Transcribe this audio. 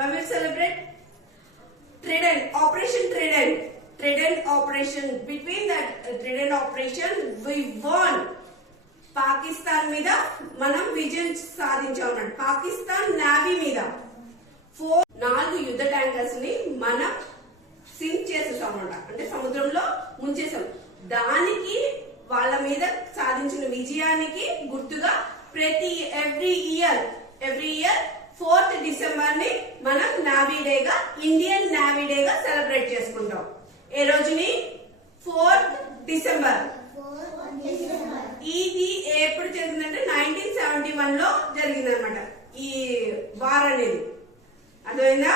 Why we celebrate? Trident, Operation Trident. Trident operation. Between that Trident operation, we won. Pakistan మీద మనం విజయం సాధించాం. Pakistan navy మీద 4 యుద్ధ ట్యాంకర్స్ ని మనం సింక్ చేసేసాం అన్నమాట. అంటే సముద్రంలో ముంచేసాం. దానికి వాళ్ళ మీద సాధించిన విజయానికి గుర్తుగా ఎవ్రీ ఇయర్ 4th డిసెంబర్ ని మనం నావీ డేగా, ఇండియన్ నావీ డేగా సెలబ్రేట్ చేసుకుంటాం. ఏ రోజుని? 4th December. ఇది ఎప్పుడు జరిగిందంటే 1971 లో జరిగిందనమాట ఈ వార్ అనేది. అర్థమైందా?